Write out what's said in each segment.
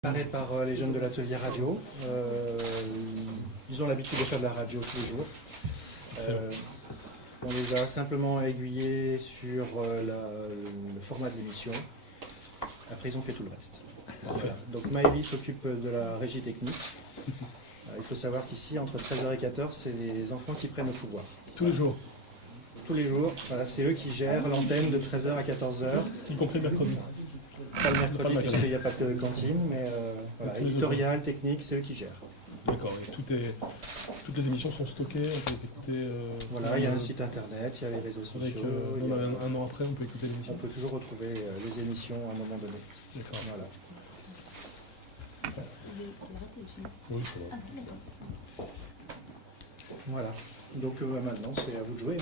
Préparé par les jeunes de l'atelier radio. Ils ont l'habitude de faire de la radio tous les jours. On les a simplement aiguillés sur le format de l'émission. Après, ils ont fait tout le reste. Voilà. Donc Maëlie s'occupe de la régie technique. Il faut savoir qu'ici, entre 13h et 14h, c'est les enfants qui prennent le pouvoir. Tous les jours. Tous les jours. Voilà, c'est eux qui gèrent l'antenne de 13h à 14h. Y compris le mercredi. Pas le mercredi, puisqu'il n'y a pas de cantine, mais voilà, éditorial, technique, c'est eux qui gèrent. D'accord, et toutes les émissions sont stockées, on peut les écouter. Voilà, il y a un site internet, il y a les réseaux sociaux. Un an après, on peut écouter l'émission. On peut toujours retrouver les émissions à un moment donné. D'accord. Voilà. Oui, c'est bon. Voilà. Donc maintenant, c'est à vous de jouer.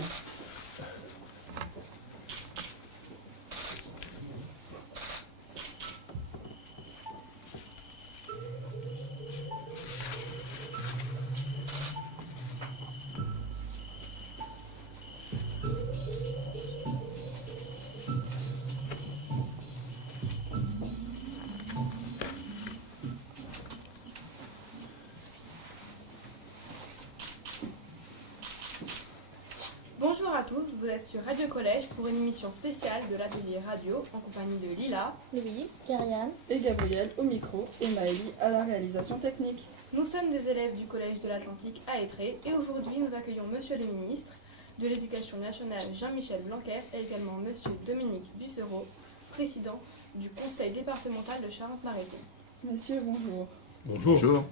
Bonjour à tous, vous êtes sur Radio Collège pour une émission spéciale de l'atelier radio en compagnie de Lila, Louise, Kariane et Gabriel au micro et Maëlie à la réalisation technique. Nous sommes des élèves du Collège de l'Atlantique à Étré et aujourd'hui nous accueillons Monsieur le ministre de l'Éducation nationale Jean-Michel Blanquer et également Monsieur Dominique Dussereau, président du conseil départemental de Charente-Maritime. Messieurs, bonjour. Bonjour.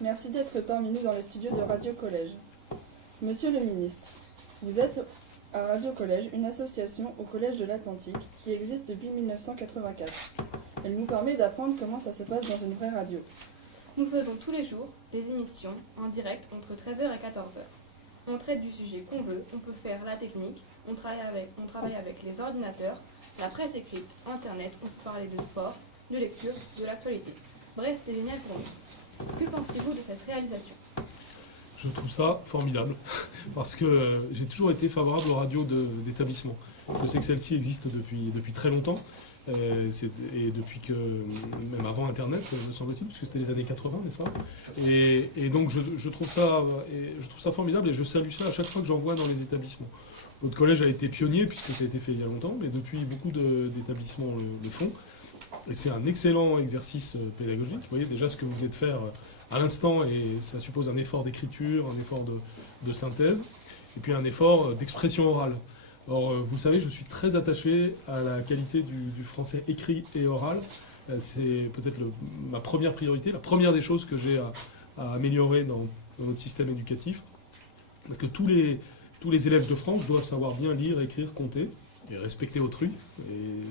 Merci d'être parmi nous dans les studios de Radio Collège. Monsieur le ministre, vous êtes à Radio Collège, une association au Collège de l'Atlantique qui existe depuis 1984. Elle nous permet d'apprendre comment ça se passe dans une vraie radio. Nous faisons tous les jours des émissions en direct entre 13h et 14h. On traite du sujet qu'on veut, on peut faire la technique, on travaille avec les ordinateurs, la presse écrite, internet, on peut parler de sport, de lecture, de l'actualité. Bref, c'est génial pour nous. Que pensez-vous de cette réalisation ? Je trouve ça formidable, parce que j'ai toujours été favorable aux radios d'établissement. Je sais que celle-ci existe depuis très longtemps, et depuis que, même avant Internet, me semble-t-il, puisque c'était les années 80, n'est-ce pas ? Et donc je trouve ça formidable, et je salue ça à chaque fois que j'en vois dans les établissements. Notre collège a été pionnier, puisque ça a été fait il y a longtemps, mais depuis, beaucoup d'établissements le font. Et c'est un excellent exercice pédagogique. Vous voyez déjà ce que vous venez de faire à l'instant, et ça suppose un effort d'écriture, un effort de synthèse, et puis un effort d'expression orale. Or, vous savez, je suis très attaché à la qualité du français écrit et oral. C'est peut-être ma première priorité, la première des choses que j'ai à améliorer dans notre système éducatif. Parce que tous les élèves de France doivent savoir bien lire, écrire, compter, et respecter autrui, et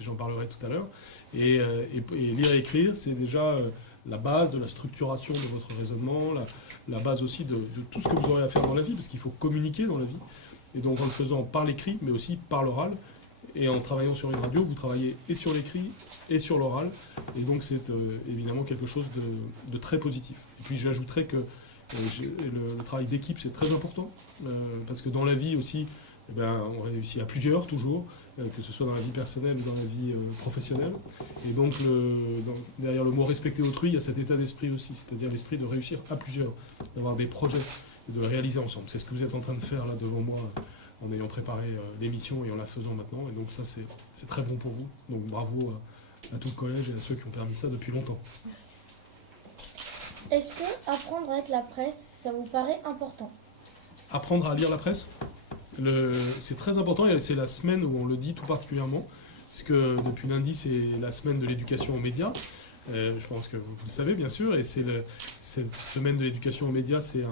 j'en parlerai tout à l'heure. Et lire et écrire, c'est déjà la base de la structuration de votre raisonnement, la base aussi de tout ce que vous aurez à faire dans la vie, parce qu'il faut communiquer dans la vie. Et donc en le faisant par l'écrit, mais aussi par l'oral, et en travaillant sur une radio, vous travaillez et sur l'écrit et sur l'oral, et donc c'est évidemment quelque chose de très positif. Et puis j'ajouterais que le travail d'équipe, c'est très important, parce que dans la vie aussi, on réussit à plusieurs, toujours, que ce soit dans la vie personnelle ou dans la vie professionnelle. Et donc, derrière le mot respecter autrui, il y a cet état d'esprit aussi, c'est-à-dire l'esprit de réussir à plusieurs, d'avoir des projets et de les réaliser ensemble. C'est ce que vous êtes en train de faire là devant moi, en ayant préparé l'émission et en la faisant maintenant. Et donc ça, c'est très bon pour vous. Donc bravo à tout le collège et à ceux qui ont permis ça depuis longtemps. Merci. Est-ce que apprendre avec la presse, ça vous paraît important ? Apprendre à lire la presse, c'est très important, et c'est la semaine où on le dit tout particulièrement, puisque depuis lundi, c'est la semaine de l'éducation aux médias. Je pense que vous le savez, bien sûr, et cette semaine de l'éducation aux médias, c'est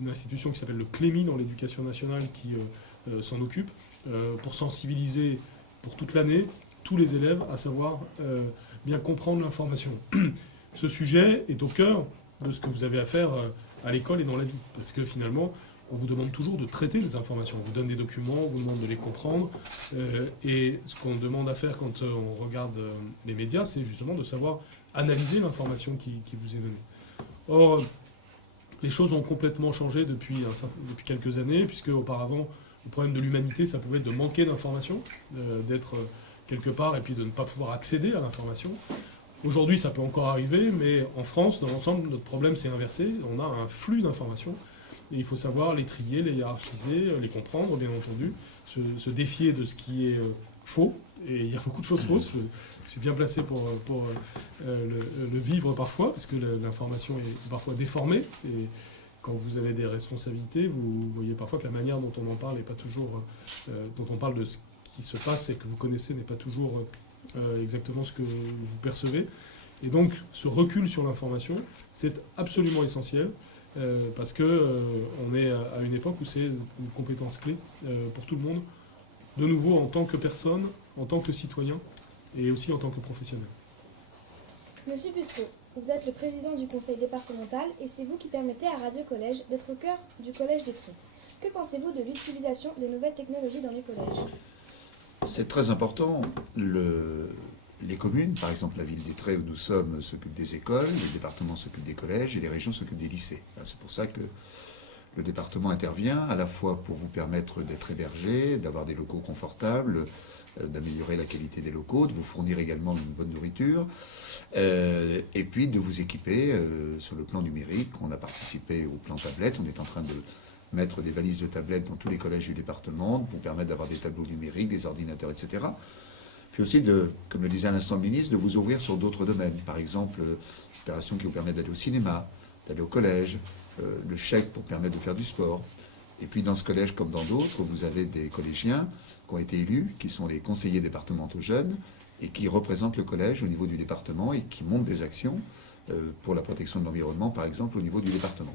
une institution qui s'appelle le CLEMI dans l'éducation nationale qui s'en occupe, pour sensibiliser pour toute l'année tous les élèves à savoir bien comprendre l'information. Ce sujet est au cœur de ce que vous avez à faire à l'école et dans la vie, parce que finalement, on vous demande toujours de traiter les informations. On vous donne des documents, on vous demande de les comprendre. Et ce qu'on demande à faire quand on regarde les médias, c'est justement de savoir analyser l'information qui vous est donnée. Or, les choses ont complètement changé depuis quelques années, puisque auparavant, le problème de l'humanité, ça pouvait être de manquer d'informations, d'être quelque part et puis de ne pas pouvoir accéder à l'information. Aujourd'hui, ça peut encore arriver, mais en France, dans l'ensemble, notre problème s'est inversé. On a un flux d'informations et il faut savoir les trier, les hiérarchiser, les comprendre, bien entendu, se défier de ce qui est faux. Et il y a beaucoup de choses fausses. Je suis bien placé pour le vivre parfois, parce que l'information est parfois déformée. Et quand vous avez des responsabilités, vous voyez parfois que la manière dont on en parle n'est pas toujours... dont on parle de ce qui se passe et que vous connaissez n'est pas toujours exactement ce que vous percevez. Et donc, ce recul sur l'information, c'est absolument essentiel, parce qu'on est à une époque où c'est une compétence clé pour tout le monde, de nouveau en tant que personne, en tant que citoyen, et aussi en tant que professionnel. Monsieur Busseau, vous êtes le président du conseil départemental et c'est vous qui permettez à Radio Collège d'être au cœur du collège d'Étretat. Que pensez-vous de l'utilisation des nouvelles technologies dans les collèges? C'est très important. Les communes, par exemple la ville d'Étretat où nous sommes, s'occupent des écoles, les départements s'occupent des collèges et les régions s'occupent des lycées. C'est pour ça que le département intervient à la fois pour vous permettre d'être hébergé, d'avoir des locaux confortables, d'améliorer la qualité des locaux, de vous fournir également une bonne nourriture, et puis de vous équiper sur le plan numérique. On a participé au plan tablette, on est en train de mettre des valises de tablettes dans tous les collèges du département pour permettre d'avoir des tableaux numériques, des ordinateurs, etc. Puis aussi, comme le disait à l'instant le ministre, de vous ouvrir sur d'autres domaines. Par exemple, l'opération qui vous permet d'aller au cinéma, d'aller au collège, le chèque pour permettre de faire du sport. Et puis dans ce collège comme dans d'autres, vous avez des collégiens qui ont été élus, qui sont les conseillers départementaux jeunes, et qui représentent le collège au niveau du département et qui montent des actions pour la protection de l'environnement, par exemple, au niveau du département.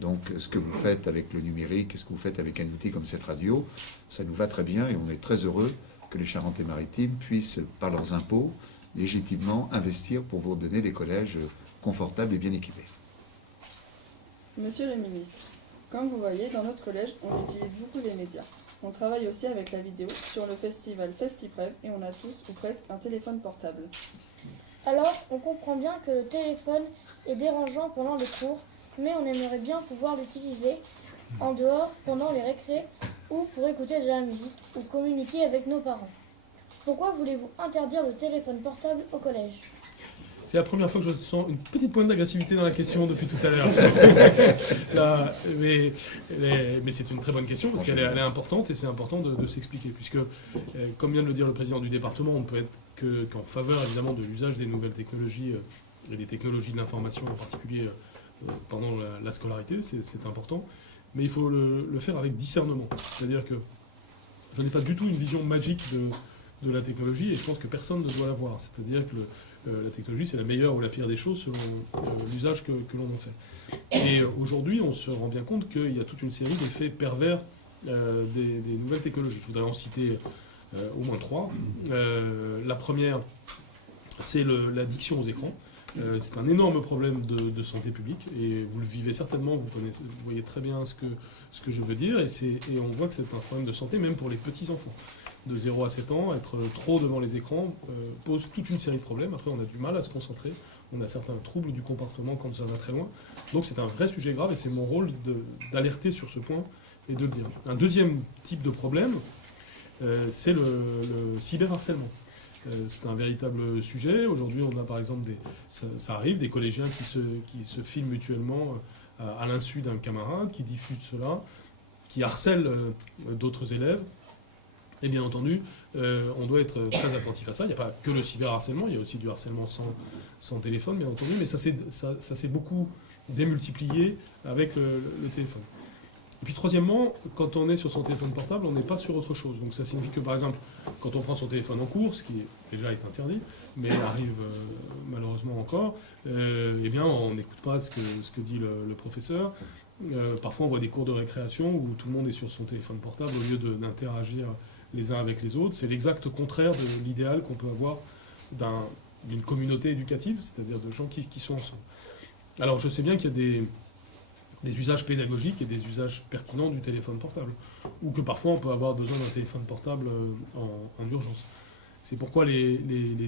Donc ce que vous faites avec le numérique et ce que vous faites avec un outil comme cette radio, ça nous va très bien et on est très heureux que les Charentais-Maritimes puissent, par leurs impôts, légitimement investir pour vous donner des collèges confortables et bien équipés. Monsieur le ministre, comme vous voyez, dans notre collège, on utilise beaucoup les médias. On travaille aussi avec la vidéo sur le festival FestiPrev et on a tous ou presque un téléphone portable. Alors, on comprend bien que le téléphone est dérangeant pendant les cours, mais on aimerait bien pouvoir l'utiliser en dehors, pendant les récrés, ou pour écouter de la musique, ou communiquer avec nos parents. Pourquoi voulez-vous interdire le téléphone portable au collège? C'est la première fois que je sens une petite pointe d'agressivité dans la question depuis tout à l'heure. Mais c'est une très bonne question parce qu'elle est importante et c'est important de s'expliquer. Puisque, comme vient de le dire le président du département, on ne peut être qu'en faveur évidemment de l'usage des nouvelles technologies et des technologies de l'information en particulier pendant la scolarité, c'est important. Mais il faut le faire avec discernement. C'est-à-dire que je n'ai pas du tout une vision magique de la technologie et je pense que personne ne doit l'avoir. C'est-à-dire que la technologie, c'est la meilleure ou la pire des choses selon l'usage que l'on en fait. Et aujourd'hui, on se rend bien compte qu'il y a toute une série d'effets pervers des nouvelles technologies. Je voudrais en citer au moins 3. La première, c'est l'addiction aux écrans. C'est un énorme problème de santé publique et vous le vivez certainement, vous voyez très bien ce que je veux dire et on voit que c'est un problème de santé même pour les petits-enfants. De 0 à 7 ans, être trop devant les écrans pose toute une série de problèmes. Après, on a du mal à se concentrer, on a certains troubles du comportement quand ça va très loin. Donc c'est un vrai sujet grave et c'est mon rôle d'alerter sur ce point et de le dire. Un deuxième type de problème, c'est le cyberharcèlement. C'est un véritable sujet. Aujourd'hui, on a par exemple, ça arrive, des collégiens qui se filment mutuellement à l'insu d'un camarade, qui diffusent cela, qui harcèlent d'autres élèves. Et bien entendu, on doit être très attentif à ça. Il n'y a pas que le cyberharcèlement, il y a aussi du harcèlement sans téléphone, bien entendu, mais ça s'est beaucoup démultiplié avec le téléphone. Et puis troisièmement, quand on est sur son téléphone portable, on n'est pas sur autre chose. Donc ça signifie que par exemple, quand on prend son téléphone en cours, ce qui déjà est interdit, mais arrive malheureusement encore, eh bien on n'écoute pas ce que dit le professeur. Parfois on voit des cours de récréation où tout le monde est sur son téléphone portable au lieu d'interagir les uns avec les autres. C'est l'exact contraire de l'idéal qu'on peut avoir d'une communauté éducative, c'est-à-dire de gens qui sont ensemble. Alors je sais bien qu'il y a des usages pédagogiques et des usages pertinents du téléphone portable, ou que parfois on peut avoir besoin d'un téléphone portable en urgence. C'est pourquoi les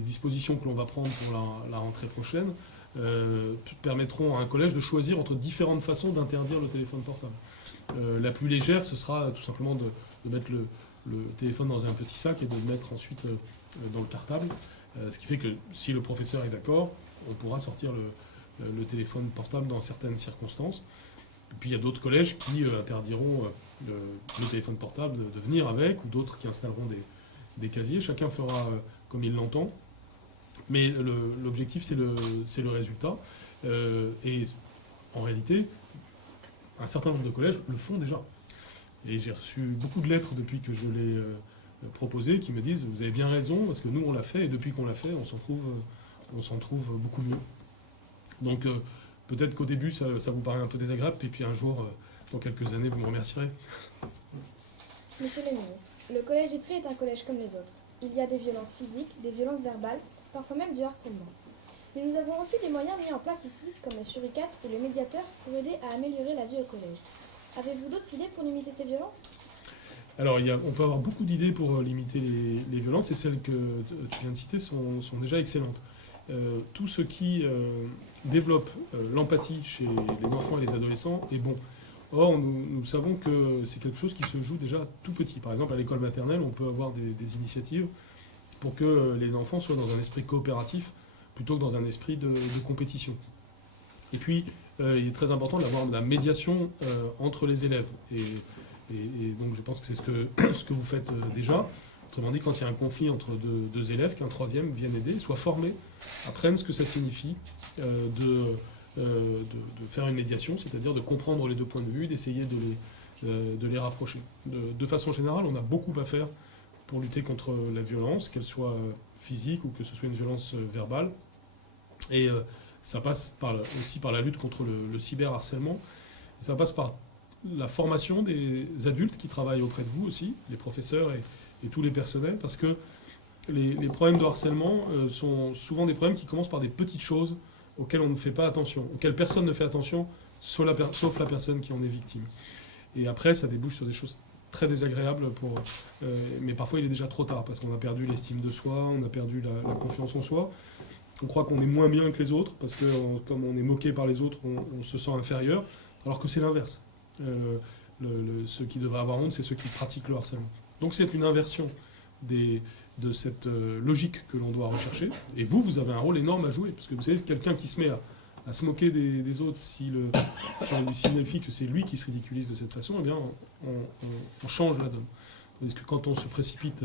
dispositions que l'on va prendre pour la rentrée prochaine permettront à un collège de choisir entre différentes façons d'interdire le téléphone portable. La plus légère, ce sera tout simplement de mettre le téléphone dans un petit sac et de le mettre ensuite dans le cartable. Ce qui fait que si le professeur est d'accord, on pourra sortir le téléphone portable dans certaines circonstances. Et puis il y a d'autres collèges qui interdiront le téléphone portable de venir avec, ou d'autres qui installeront des casiers. Chacun fera comme il l'entend. Mais l'objectif, c'est le résultat. Et en réalité, un certain nombre de collèges le font déjà. Et j'ai reçu beaucoup de lettres depuis que je l'ai proposé qui me disent « Vous avez bien raison, parce que nous, on l'a fait, et depuis qu'on l'a fait, on s'en trouve beaucoup mieux. » Donc peut-être qu'au début, ça vous paraît un peu désagréable, et puis un jour, dans quelques années, vous me remercierez. Monsieur le ministre, le collège Étré est un collège comme les autres. Il y a des violences physiques, des violences verbales, parfois même du harcèlement. Mais nous avons aussi des moyens mis en place ici, comme le Suricat ou le médiateur, pour aider à améliorer la vie au collège. Avez-vous d'autres idées pour limiter ces violences ? Alors, on peut avoir beaucoup d'idées pour limiter les violences, et celles que tu viens de citer sont déjà excellentes. Tout ce qui développe l'empathie chez les enfants et les adolescents est bon. Or, nous savons que c'est quelque chose qui se joue déjà tout petit. Par exemple, à l'école maternelle, on peut avoir des initiatives pour que les enfants soient dans un esprit coopératif plutôt que dans un esprit de compétition. Et puis, il est très important d'avoir de la médiation entre les élèves. Et donc, je pense que c'est ce que vous faites déjà. Autrement dit, quand il y a un conflit entre deux élèves, qu'un troisième vienne aider, soit formé, apprenne ce que ça signifie de faire une médiation, c'est-à-dire de comprendre les deux points de vue, d'essayer de les rapprocher. De façon générale, on a beaucoup à faire pour lutter contre la violence, qu'elle soit physique ou que ce soit une violence verbale. Et ça passe aussi par la lutte contre le cyberharcèlement. Ça passe par la formation des adultes qui travaillent auprès de vous aussi, les professeurs et tous les personnels, parce que les problèmes de harcèlement sont souvent des problèmes qui commencent par des petites choses auxquelles on ne fait pas attention, auxquelles personne ne fait attention, sauf la personne qui en est victime. Et après, ça débouche sur des choses très désagréables, mais parfois il est déjà trop tard, parce qu'on a perdu l'estime de soi, on a perdu la confiance en soi. On croit qu'on est moins bien que les autres, parce que comme on est moqué par les autres, on se sent inférieur, alors que c'est l'inverse. Ceux qui devraient avoir honte, c'est ceux qui pratiquent le harcèlement. Donc c'est une inversion de cette logique que l'on doit rechercher. Et vous avez un rôle énorme à jouer, parce que vous savez, quelqu'un qui se met à se moquer des autres, si on signifie que c'est lui qui se ridiculise de cette façon, eh bien on change la donne. Tandis que quand on se précipite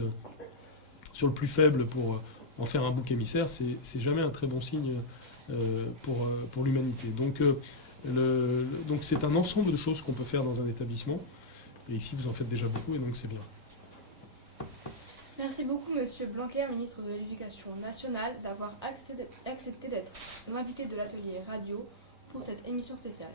sur le plus faible pour en faire un bouc émissaire, c'est jamais un très bon signe pour l'humanité. Donc c'est un ensemble de choses qu'on peut faire dans un établissement, et ici vous en faites déjà beaucoup, et donc c'est bien. Merci beaucoup, Monsieur Blanquer, ministre de l'Éducation nationale, d'avoir accepté d'être l'invité de l'atelier radio pour cette émission spéciale.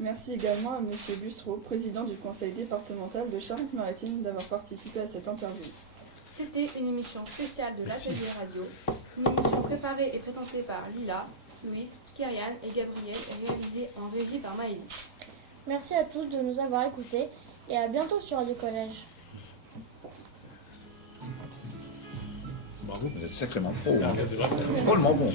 Merci également à Monsieur Bussereau, président du conseil départemental de Charente-Maritime, d'avoir participé à cette interview. C'était une émission spéciale de l'atelier radio, une émission préparée et présentée par Lila, Louise, Kyrian et Gabriel et réalisée en régie par Maëlie. Merci à tous de nous avoir écoutés et à bientôt sur Radio Collège. Bravo. Vous êtes sacrément pro. Ah, Hein. c'est vrai. Drôlement bon.